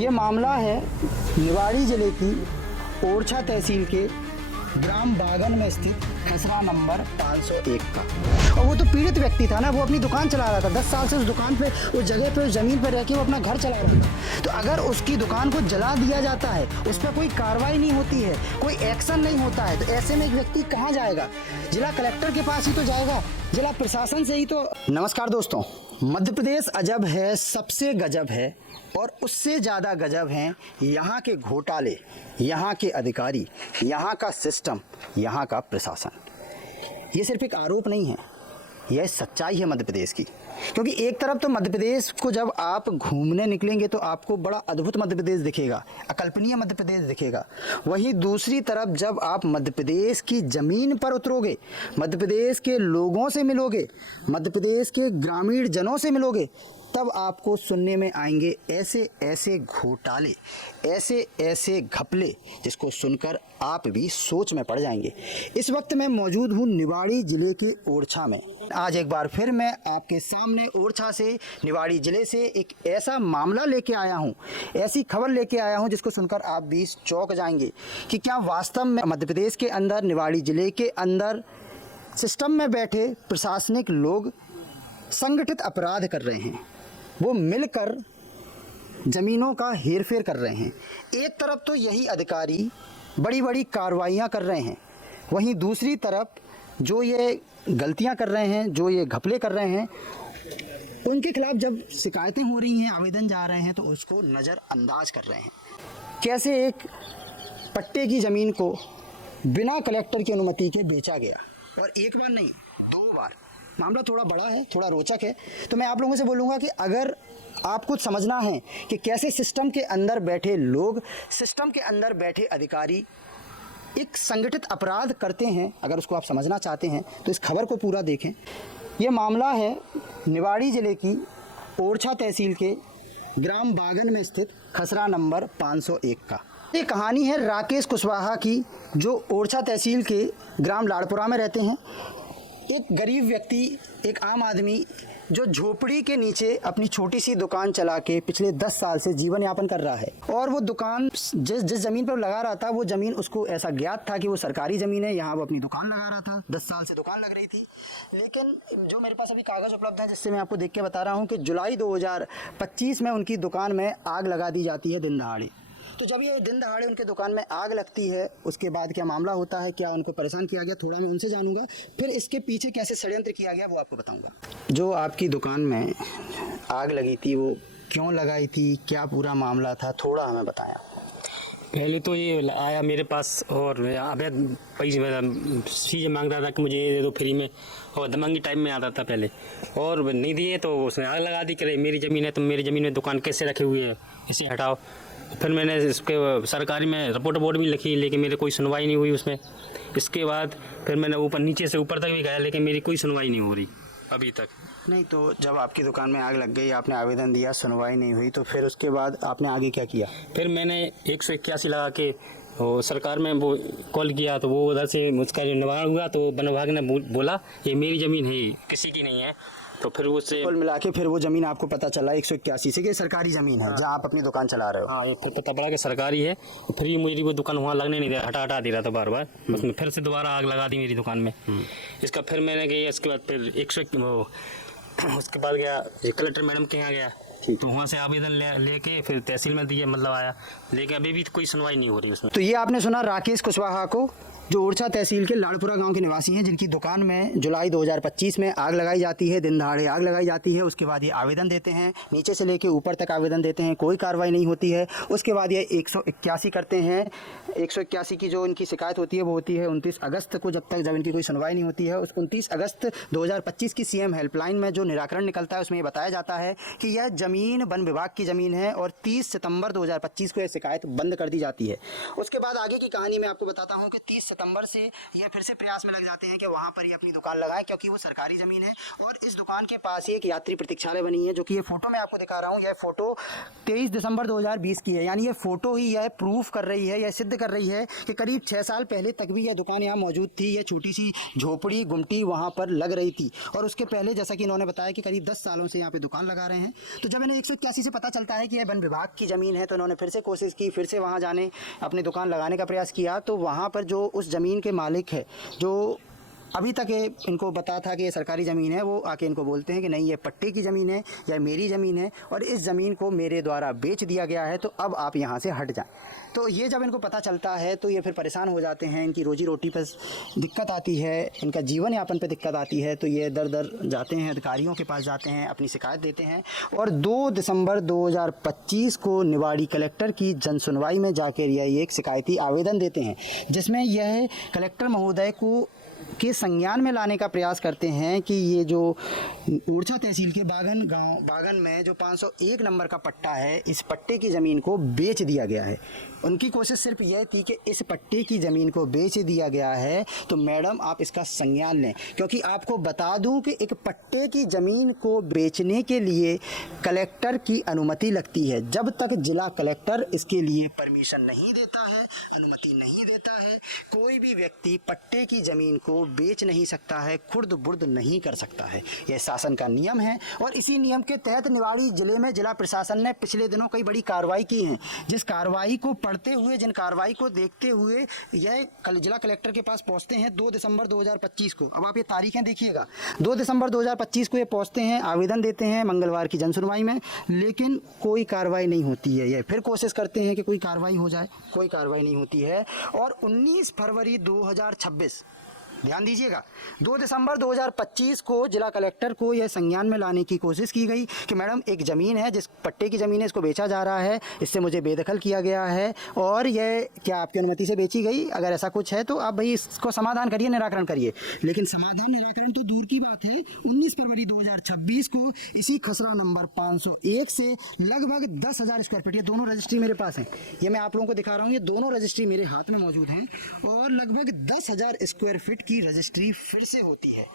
ये मामला है निवाड़ी जिले की ओरछा तहसील के ग्राम बागन में स्थित खसरा नंबर 501 का। और वो तो पीड़ित व्यक्ति था ना, वो अपनी दुकान चला रहा था। 10 साल से उस दुकान पे, उस जगह पे, उस जमीन पर रह के वो अपना घर चला रहा था। तो अगर उसकी दुकान को जला दिया जाता है, उस पर कोई कार्रवाई नहीं होती है, कोई एक्शन नहीं होता है, तो ऐसे में एक व्यक्ति कहाँ जाएगा? जिला कलेक्टर के पास ही तो जाएगा, जिला प्रशासन से ही तो। नमस्कार दोस्तों, मध्य प्रदेश अजब है, सबसे गजब है, और उससे ज़्यादा गजब हैं यहाँ के घोटाले, यहाँ के अधिकारी, यहाँ का सिस्टम, यहाँ का प्रशासन। ये सिर्फ एक आरोप नहीं है, यह सच्चाई है मध्य प्रदेश की। क्योंकि एक तरफ तो मध्य प्रदेश को जब आप घूमने निकलेंगे तो आपको बड़ा अद्भुत मध्य प्रदेश दिखेगा, अकल्पनीय मध्य प्रदेश दिखेगा। वहीं दूसरी तरफ जब आप मध्य प्रदेश की ज़मीन पर उतरोगे, मध्य प्रदेश के लोगों से मिलोगे, मध्य प्रदेश के ग्रामीण जनों से मिलोगे, तब आपको सुनने में आएंगे ऐसे ऐसे घोटाले, ऐसे ऐसे घपले, जिसको सुनकर आप भी सोच में पड़ जाएंगे। इस वक्त मैं मौजूद हूँ निवाड़ी जिले के ओरछा में। आज एक बार फिर मैं आपके सामने ओरछा से, निवाड़ी जिले से एक ऐसा मामला लेके आया हूँ, ऐसी खबर लेके आया हूँ जिसको सुनकर आप भी चौंक जाएंगे कि क्या वास्तव में मध्य प्रदेश के अंदर, निवाड़ी जिले के अंदर सिस्टम में बैठे प्रशासनिक लोग संगठित अपराध कर रहे हैं। वो मिलकर ज़मीनों का हेरफेर कर रहे हैं। एक तरफ तो यही अधिकारी बड़ी बड़ी कार्रवाइयाँ कर रहे हैं, वहीं दूसरी तरफ जो ये गलतियाँ कर रहे हैं, जो ये घपले कर रहे हैं, उनके खिलाफ जब शिकायतें हो रही हैं, आवेदन जा रहे हैं, तो उसको नज़रअंदाज कर रहे हैं। कैसे एक पट्टे की ज़मीन को बिना कलेक्टर की अनुमति के बेचा गया, और एक बार नहीं, 2 बार। मामला थोड़ा बड़ा है, थोड़ा रोचक है। तो मैं आप लोगों से बोलूँगा कि अगर आपको समझना है कि कैसे सिस्टम के अंदर बैठे लोग, सिस्टम के अंदर बैठे अधिकारी एक संगठित अपराध करते हैं, अगर उसको आप समझना चाहते हैं तो इस खबर को पूरा देखें। ये मामला है निवाड़ी ज़िले की ओरछा तहसील के ग्राम बागन में स्थित खसरा नंबर 501 का। ये कहानी है राकेश कुशवाहा की, जो ओरछा तहसील के ग्राम लाड़पुरा में रहते हैं। एक गरीब व्यक्ति, एक आम आदमी, जो झोपड़ी के नीचे अपनी छोटी सी दुकान चला के पिछले 10 साल से जीवन यापन कर रहा है। और वो दुकान जिस ज़मीन पर लगा रहा था, वो ज़मीन उसको ऐसा ज्ञात था कि वो सरकारी ज़मीन है, यहाँ वो अपनी दुकान लगा रहा था। 10 साल से दुकान लग रही थी। लेकिन जो मेरे पास अभी कागज़ उपलब्ध है, जिससे मैं आपको देख के बता रहा हूँ कि जुलाई 2025 में उनकी दुकान में आग लगा दी जाती है दिन दहाड़े। तो जब ये दिन दहाड़े उनके दुकान में आग लगती है, उसके बाद क्या मामला होता है, क्या उनको परेशान किया गया, थोड़ा मैं उनसे जानूंगा। फिर इसके पीछे कैसे षड्यंत्र किया गया वो आपको बताऊंगा। जो आपकी दुकान में आग लगी थी, वो क्यों लगाई थी, क्या पूरा मामला था, थोड़ा हमें बताया। पहले तो ये आया मेरे पास और अवैध पैसे चीज़ें मांग रहा था कि मुझे ये दे दो फ्री में, और दमंगी टाइम में आता था पहले, और नहीं दिए तो उसने आग लगा दी। करे मेरी ज़मीन है, तुम मेरी ज़मीन में दुकान कैसे रखी हुई है, इसे हटाओ। फिर मैंने इसके सरकारी में रिपोर्ट भी लिखी, लेकिन मेरी कोई सुनवाई नहीं हुई उसमें। इसके बाद फिर मैंने ऊपर नीचे से ऊपर तक भी गया, लेकिन मेरी कोई सुनवाई नहीं हो रही अभी तक। नहीं, तो जब आपकी दुकान में आग लग गई, आपने आवेदन दिया, सुनवाई नहीं हुई, तो फिर उसके बाद आपने आगे क्या किया? फिर मैंने 181 लगा के वो सरकार में वो कॉल किया, तो वो उधर से मुझका जो निवारण हुआ, तो वन विभाग ने बोला ये मेरी ज़मीन है, किसी की नहीं है। तो फिर उससे कुल मिला के फिर वो ज़मीन आपको पता चला 181 से कि सरकारी ज़मीन है, जहाँ आप अपनी दुकान चला रहे हो। हाँ, ये फिर पता पड़ा कि सरकारी है। फिर मुझे वो दुकान वहाँ लगने नहीं दिया, हटा दे रहा था बार बार। बस मैं फिर से दोबारा आग लगा दी मेरी दुकान में। इसका फिर मैंने गया, इसके बाद फिर उसके बाद गया कलेक्टर मैडम के यहाँ गया, तो वहाँ से आवेदन लेके फिर तहसील में दिए, मतलब आया, लेकिन अभी भी कोई सुनवाई नहीं हो रही उसमें। तो ये आपने सुना राकेश कुशवाहा को, जो ओरछा तहसील के लाड़पुरा गांव के निवासी हैं, जिनकी दुकान में जुलाई 2025 में आग लगाई जाती है, दिन दहाड़े आग लगाई जाती है। उसके बाद ये आवेदन देते हैं, नीचे से लेके ऊपर तक आवेदन देते हैं, कोई कार्रवाई नहीं होती है। उसके बाद ये 181 करते हैं। 181 की जो इनकी शिकायत होती है वो होती है 29 अगस्त को, जब इनकी कोई सुनवाई नहीं होती है। उस 29 अगस्त 2025 की CM हेल्पलाइन में जो निराकरण निकलता है, उसमें ये बताया जाता है कि यह ज़मीन वन विभाग की ज़मीन है, और 30 सितंबर 2025 को यह शिकायत बंद कर दी जाती है। उसके बाद आगे की कहानी मैं आपको बताता हूँ कि 30 सितंबर से ये फिर से प्रयास में लग जाते हैं कि वहाँ पर ही अपनी दुकान लगाएं, क्योंकि वो सरकारी ज़मीन है। और इस दुकान के पास ही एक यात्री प्रतीक्षालय बनी है, जो कि ये फ़ोटो मैं आपको दिखा रहा हूँ। यह फ़ोटो 23 दिसंबर 2020 की है, यानी ये फ़ोटो ही यह प्रूफ कर रही है, यह सिद्ध कर रही है कि करीब 6 साल पहले तक भी यह दुकान यहाँ मौजूद थी। ये छोटी सी झोपड़ी गुमटी वहाँ पर लग रही थी, और उसके पहले जैसा कि इन्होंने बताया कि करीब 10 सालों से यहाँ पे दुकान लगा रहे हैं। तो जब इन्हें 181 से पता चलता है कि यह वन विभाग की ज़मीन है, तो इन्होंने फिर से कोशिश की, फिर से वहाँ जाने अपनी दुकान लगाने का प्रयास किया। तो वहाँ पर जो उस ज़मीन के मालिक है, जो अभी तक इनको पता था कि ये सरकारी ज़मीन है, वो आके इनको बोलते हैं कि नहीं, ये पट्टे की ज़मीन है या मेरी ज़मीन है और इस ज़मीन को मेरे द्वारा बेच दिया गया है, तो अब आप यहाँ से हट जाएं। तो ये जब इनको पता चलता है तो ये फिर परेशान हो जाते हैं, इनकी रोजी रोटी पर दिक्कत आती है, इनका जीवन यापन पर दिक्कत आती है। तो ये दर दर जाते हैं, अधिकारियों के पास जाते हैं, अपनी शिकायत देते हैं, और 2 दिसंबर 2025 को निवाड़ी कलेक्टर की जन सुनवाई में जाकर यह एक शिकायती आवेदन देते हैं, जिसमें यह कलेक्टर महोदय को के संज्ञान में लाने का प्रयास करते हैं कि ये जो ओरछा तहसील के बागन में जो 501 नंबर का पट्टा है, इस पट्टे की ज़मीन को बेच दिया गया है। उनकी कोशिश सिर्फ यह थी कि इस पट्टे की ज़मीन को बेच दिया गया है, तो मैडम आप इसका संज्ञान लें, क्योंकि आपको बता दूं कि एक पट्टे की ज़मीन को बेचने के लिए कलेक्टर की अनुमति लगती है। जब तक जिला कलेक्टर इसके लिए परमिशन नहीं देता है, अनुमति नहीं देता है, कोई भी व्यक्ति पट्टे की ज़मीन को बेच नहीं सकता है, खुर्द बुर्द नहीं कर सकता है। यह शासन का नियम है, और इसी नियम के तहत निवाड़ी जिले में जिला प्रशासन ने पिछले दिनों कई बड़ी कार्रवाई की है। जिस कार्रवाई को पढ़ते हुए, जिन कार्रवाई को देखते हुए यह जिला कलेक्टर के पास पहुंचते हैं 2 दिसंबर 2025 को। अब आप ये तारीखें देखिएगा, 2 दिसंबर 2025 को ये पहुंचते हैं, आवेदन देते हैं मंगलवार की जनसुनवाई में, लेकिन कोई कार्रवाई नहीं होती है। ये फिर कोशिश करते हैं कि कोई कार्रवाई हो जाए, कोई कार्रवाई नहीं होती है। और 19 फरवरी 2026, ध्यान दीजिएगा, 2 दिसंबर 2025 को जिला कलेक्टर को यह संज्ञान में लाने की कोशिश की गई कि मैडम एक ज़मीन है, जिस पट्टे की ज़मीन है, इसको बेचा जा रहा है, इससे मुझे बेदखल किया गया है, और यह क्या आपकी अनुमति से बेची गई? अगर ऐसा कुछ है तो आप भाई इसको समाधान करिए, निराकरण करिए। लेकिन समाधान निराकरण तो दूर की बात है, 19 फरवरी 2026 को इसी खसरा नंबर 501 से लगभग 10,000 स्क्वायर फीट, ये दोनों रजिस्ट्री मेरे पास हैं, ये मैं आप लोगों को दिखा रहा हूँ, ये दोनों रजिस्ट्री मेरे हाथ में मौजूद हैं, और लगभग 10,000 स्क्वायर फीट की रजिस्ट्री फिर से होती है।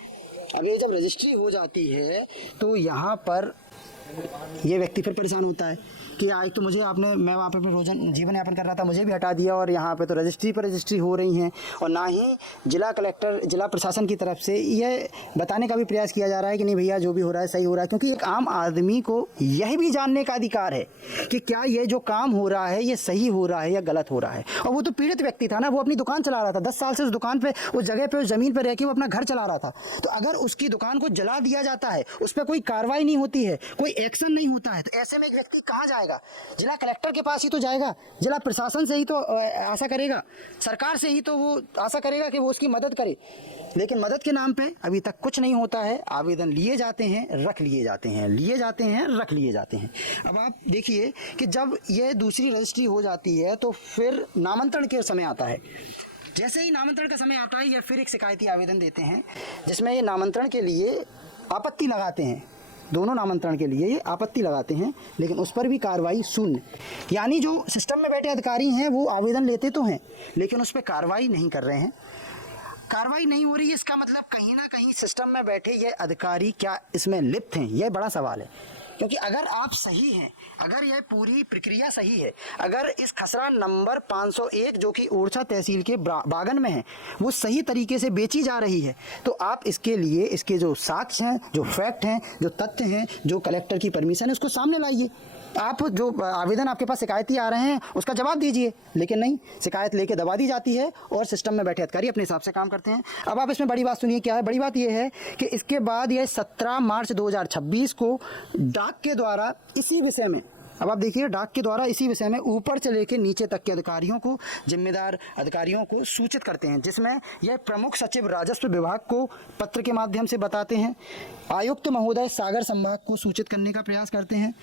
अब ये जब रजिस्ट्री हो जाती है तो यहाँ पर ये व्यक्ति फिर परेशान होता है कि आज तो मुझे मैं वहाँ पर रोजन जीवन यापन कर रहा था, मुझे भी हटा दिया, और यहाँ पे तो रजिस्ट्री पर रजिस्ट्री हो रही हैं, और ना ही जिला कलेक्टर, जिला प्रशासन की तरफ से यह बताने का भी प्रयास किया जा रहा है कि नहीं भैया, जो भी हो रहा है सही हो रहा है। क्योंकि एक आम आदमी को यह भी जानने का अधिकार है कि क्या ये जो काम हो रहा है ये सही हो रहा है या गलत हो रहा है। और वो तो पीड़ित व्यक्ति था ना, वो अपनी दुकान चला रहा था, 10 साल से उस दुकान पर, उस जगह पर, उस ज़मीन पर रह के वो अपना घर चला रहा था। तो अगर उसकी दुकान को जला दिया जाता है, उस पर कोई कार्रवाई नहीं होती है, कोई एक्शन नहीं होता है, तो ऐसे में एक व्यक्ति कहाँ जाएगा? जिला कलेक्टर के पास ही तो जाएगा, जिला प्रशासन से ही तो आशा करेगा, सरकार से ही तो वो आशा करेगा कि वो उसकी मदद करे। लेकिन मदद के नाम पे अभी तक कुछ नहीं होता है। आवेदन लिए जाते हैं, रख लिए जाते हैं, लिए जाते हैं, रख लिए जाते हैं। अब आप देखिए कि जब ये दूसरी रजिस्ट्री हो जाती है तो फिर नामांतरण के समय आता है। जैसे ही नामांतरण का समय आता है, ये फिर एक शिकायती आवेदन देते हैं, जिसमें ये नामांतरण के लिए आपत्ति लगाते हैं। दोनों नामांतरण के लिए ये आपत्ति लगाते हैं, लेकिन उस पर भी कार्रवाई शून्य। यानी जो सिस्टम में बैठे अधिकारी हैं वो आवेदन लेते तो हैं, लेकिन उस पर कार्रवाई नहीं कर रहे हैं। कार्रवाई नहीं हो रही है, इसका मतलब कहीं ना कहीं सिस्टम में बैठे ये अधिकारी क्या इसमें लिप्त हैं? यह बड़ा सवाल है। क्योंकि अगर आप सही हैं, अगर यह पूरी प्रक्रिया सही है, अगर इस खसरा नंबर 501 जो कि ओरछा तहसील के बागन में है, वो सही तरीके से बेची जा रही है, तो आप इसके लिए इसके जो साक्ष्य हैं, जो फैक्ट हैं, जो तथ्य हैं, जो कलेक्टर की परमिशन है, उसको सामने लाइए। आप जो आवेदन आपके पास शिकायती आ रहे हैं उसका जवाब दीजिए, लेकिन नहीं, शिकायत लेके दबा दी जाती है और सिस्टम में बैठे अधिकारी अपने हिसाब से काम करते हैं। अब आप इसमें बड़ी बात सुनिए, क्या है बड़ी बात? यह है कि इसके बाद यह 17 मार्च 2026 को डाक के द्वारा इसी विषय में, अब आप देखिए, डाक के द्वारा इसी विषय में ऊपर से लेकर नीचे तक के अधिकारियों को, जिम्मेदार अधिकारियों को सूचित करते हैं, जिसमें यह प्रमुख सचिव राजस्व विभाग को पत्र के माध्यम से बताते हैं, आयुक्त महोदय सागर संभाग को सूचित करने का प्रयास करते हैं,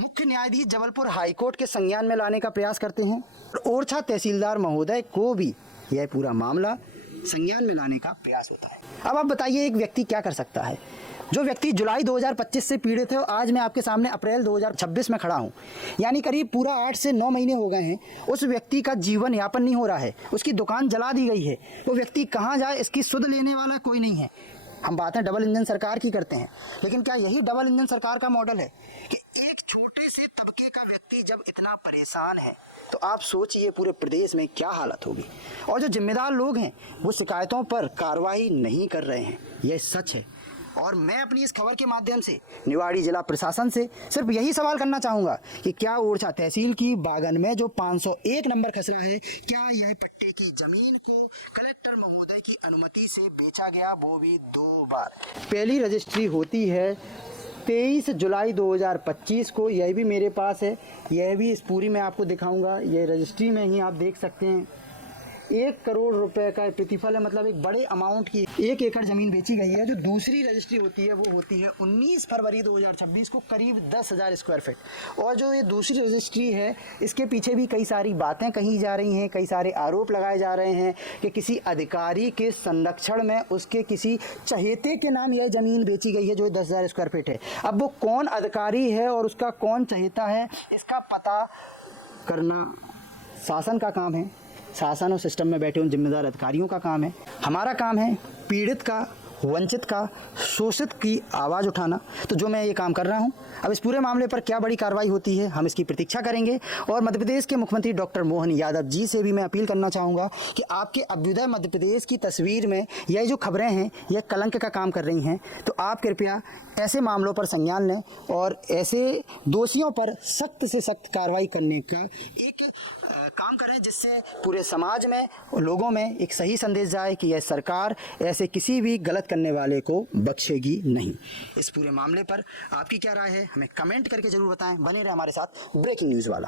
मुख्य न्यायाधीश जबलपुर हाईकोर्ट के संज्ञान में लाने का प्रयास करते हैं, और ओरछा तहसीलदार महोदय को भी यह पूरा मामला संज्ञान में लाने का प्रयास होता है। अब आप बताइए, एक व्यक्ति क्या कर सकता है? जो व्यक्ति जुलाई 2025 से पीड़ित है, आज मैं आपके सामने अप्रैल 2026 में खड़ा हूं, यानी करीब पूरा 8 से 9 महीने हो गए हैं। उस व्यक्ति का जीवन यापन नहीं हो रहा है, उसकी दुकान जला दी गई है। वो व्यक्ति कहां जाए, इसकी सुध लेने वाला कोई नहीं है। हम बातें डबल इंजन सरकार की करते हैं, लेकिन क्या यही डबल इंजन सरकार का मॉडल है कि एक छोटे से तबके का व्यक्ति जब इतना परेशान है तो आप सोचिए पूरे प्रदेश में क्या हालत होगी। और जो जिम्मेदार लोग हैं वो शिकायतों पर कार्रवाई नहीं कर रहे हैं, यह सच है। और मैं अपनी इस खबर के माध्यम से निवाड़ी जिला प्रशासन से सिर्फ यही सवाल करना चाहूँगा कि क्या ओरछा तहसील की बागन में जो 501 नंबर खसरा है, क्या यह पट्टे की जमीन को कलेक्टर महोदय की अनुमति से बेचा गया, वो भी 2 बार। पहली रजिस्ट्री होती है 23 जुलाई 2025 को, यह भी मेरे पास है, यह भी इस पूरी मैं आपको दिखाऊंगा। यह रजिस्ट्री में ही आप देख सकते हैं 1 करोड़ रुपए का प्रतिफल है, मतलब एक बड़े अमाउंट की 1 एकड़ जमीन बेची गई है। जो दूसरी रजिस्ट्री होती है वो होती है 19 फरवरी 2026 को, करीब 10,000 स्क्वायर फीट। और जो ये दूसरी रजिस्ट्री है, इसके पीछे भी कई सारी बातें कही जा रही हैं, कई सारे आरोप लगाए जा रहे हैं कि किसी अधिकारी के संरक्षण में उसके किसी चहेते के नाम यह जमीन बेची गई है जो 10,000 स्क्वायर फीट है। अब वो कौन अधिकारी है और उसका कौन चहेता है, इसका पता करना शासन का काम है। शासन और सिस्टम में बैठे उन जिम्मेदार अधिकारियों का काम है। हमारा काम है पीड़ित का, वंचित का, शोषित की आवाज़ उठाना। तो जो मैं ये काम कर रहा हूँ, अब इस पूरे मामले पर क्या बड़ी कार्रवाई होती है हम इसकी प्रतीक्षा करेंगे। और मध्य प्रदेश के मुख्यमंत्री डॉक्टर मोहन यादव जी से भी मैं अपील करना चाहूँगा कि आपके अभ्युदय मध्य प्रदेश की तस्वीर में यह जो खबरें हैं यह कलंक का काम कर रही हैं। तो आप कृपया ऐसे मामलों पर संज्ञान लें और ऐसे दोषियों पर सख्त से सख्त कार्रवाई करने का एक काम करें, जिससे पूरे समाज में, लोगों में एक सही संदेश जाए कि यह सरकार ऐसे किसी भी गलत करने वाले को बख्शेगी नहीं। इस पूरे मामले पर आपकी क्या राय है, हमें कमेंट करके जरूर बताएं। बने रहे हमारे साथ ब्रेकिंग न्यूज़ वाला।